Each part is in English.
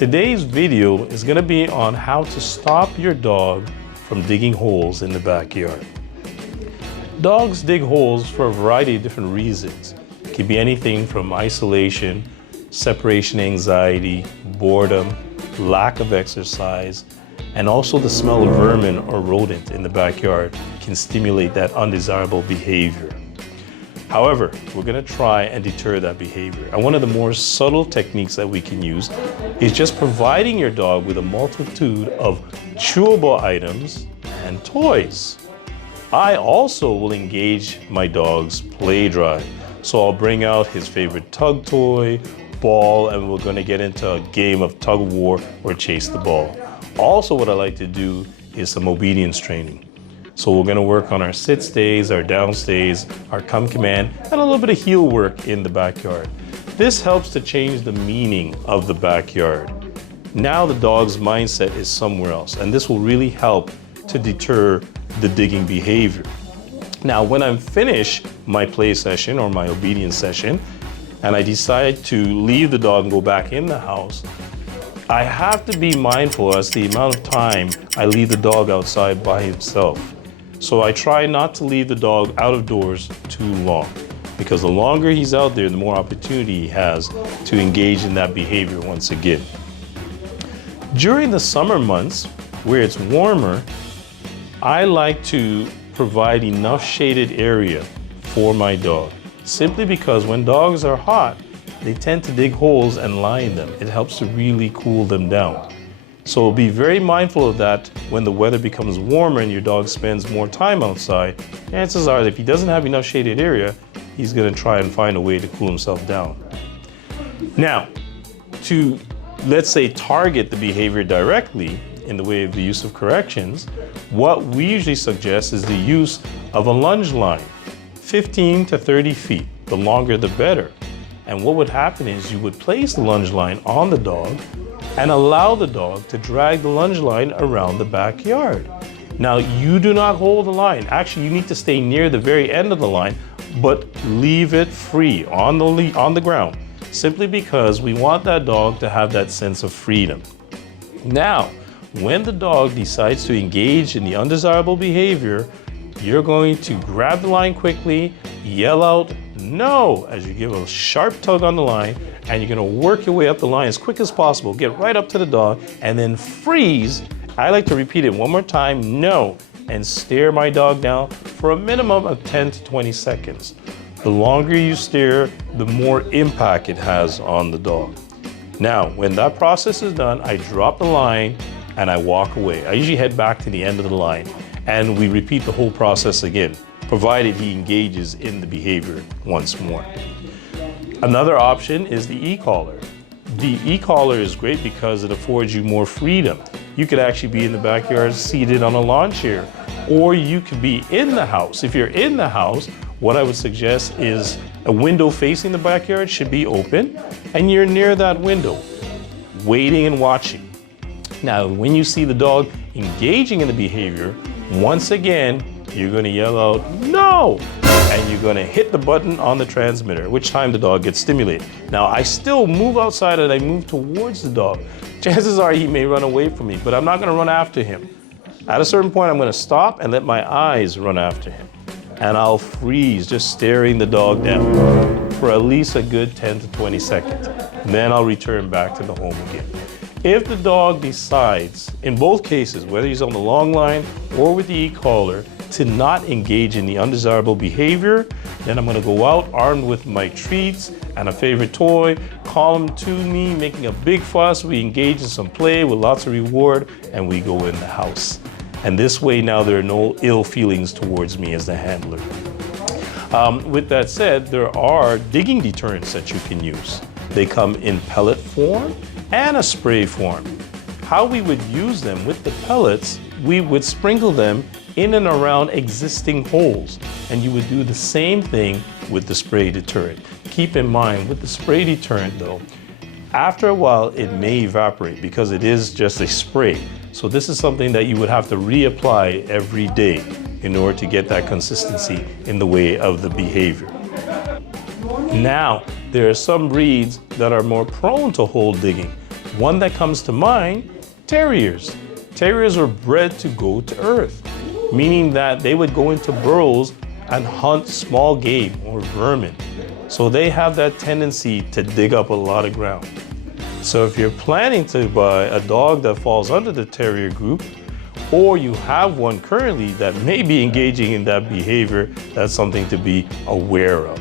Today's video is going to be on how to stop your dog from digging holes in the backyard. Dogs dig holes for a variety of different reasons. It can be anything from isolation, separation anxiety, boredom, lack of exercise, and also the smell of vermin or rodent in the backyard can stimulate that undesirable behavior. However, we're going to try and deter that behavior. And one of the more subtle techniques that we can use is just providing your dog with a multitude of chewable items and toys. I also will engage my dog's play drive. So I'll bring out his favorite tug toy, ball, and we're going to get into a game of tug of war or chase the ball. Also, what I like to do is some obedience training. So we're going to work on our sit stays, our down stays, our come command, and a little bit of heel work in the backyard. This helps to change the meaning of the backyard. Now the dog's mindset is somewhere else, and this will really help to deter the digging behavior. Now, when I'm finished my play session or my obedience session, and I decide to leave the dog and go back in the house, I have to be mindful as to the amount of time I leave the dog outside by himself. So I try not to leave the dog out of doors too long, because the longer he's out there, the more opportunity he has to engage in that behavior once again. During the summer months, where it's warmer, I like to provide enough shaded area for my dog, simply because when dogs are hot, they tend to dig holes and lie in them. It helps to really cool them down. So be very mindful of that when the weather becomes warmer and your dog spends more time outside. Chances are that if he doesn't have enough shaded area, he's going to try and find a way to cool himself down. Now, to, let's say, target the behavior directly in the way of the use of corrections, what we usually suggest is the use of a lunge line, 15 to 30 feet. The longer, the better. And what would happen is you would place the lunge line on the dog and allow the dog to drag the lunge line around the backyard. Now, you do not hold the line. Actually, you need to stay near the very end of the line, but leave it free on the ground, simply because we want that dog to have that sense of freedom. Now, when the dog decides to engage in the undesirable behavior, you're going to grab the line quickly, yell out "no" as you give a sharp tug on the line, and you're going to work your way up the line as quick as possible. Get right up to the dog and then freeze. I like to repeat it one more time, "no," and stare my dog down for a minimum of 10 to 20 seconds. The longer you stare, the more impact it has on the dog. Now, when that process is done, I drop the line and I walk away. I usually head back to the end of the line and we repeat the whole process again, provided he engages in the behavior once more. Another option is the e-collar. The e-collar is great because it affords you more freedom. You could actually be in the backyard seated on a lawn chair, or you could be in the house. If you're in the house, what I would suggest is a window facing the backyard should be open, and you're near that window, waiting and watching. Now, when you see the dog engaging in the behavior, once again, you're going to yell out "no," and you're going to hit the button on the transmitter, at which time the dog gets stimulated. Now, I still move outside and I move towards the dog. Chances are he may run away from me, but I'm not going to run after him. At a certain point, I'm going to stop and let my eyes run after him. And I'll freeze, just staring the dog down for at least a good 10 to 20 seconds. Then I'll return back to the home again. If the dog decides, in both cases, whether he's on the long line or with the e-collar, to not engage in the undesirable behavior, then I'm going to go out armed with my treats and a favorite toy, call him to me, making a big fuss. We engage in some play with lots of reward, and we go in the house. And this way now there are no ill feelings towards me as the handler. With that said, there are digging deterrents that you can use. They come in pellet form and a spray form. How we would use them with the pellets, we would sprinkle them in and around existing holes, and you would do the same thing with the spray deterrent. Keep in mind, with the spray deterrent though, after a while it may evaporate because it is just a spray. So this is something that you would have to reapply every day in order to get that consistency in the way of the behavior. Now, there are some breeds that are more prone to hole digging. One that comes to mind, Terriers. Terriers are bred to go to earth, meaning that they would go into burrows and hunt small game or vermin. So they have that tendency to dig up a lot of ground. So if you're planning to buy a dog that falls under the Terrier group, or you have one currently that may be engaging in that behavior, that's something to be aware of.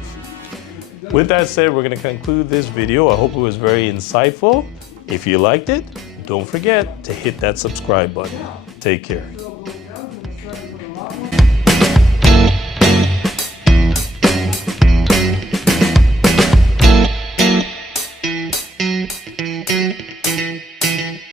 With that said, we're going to conclude this video. I hope it was very insightful. If you liked it, don't forget to hit that subscribe button. Take care.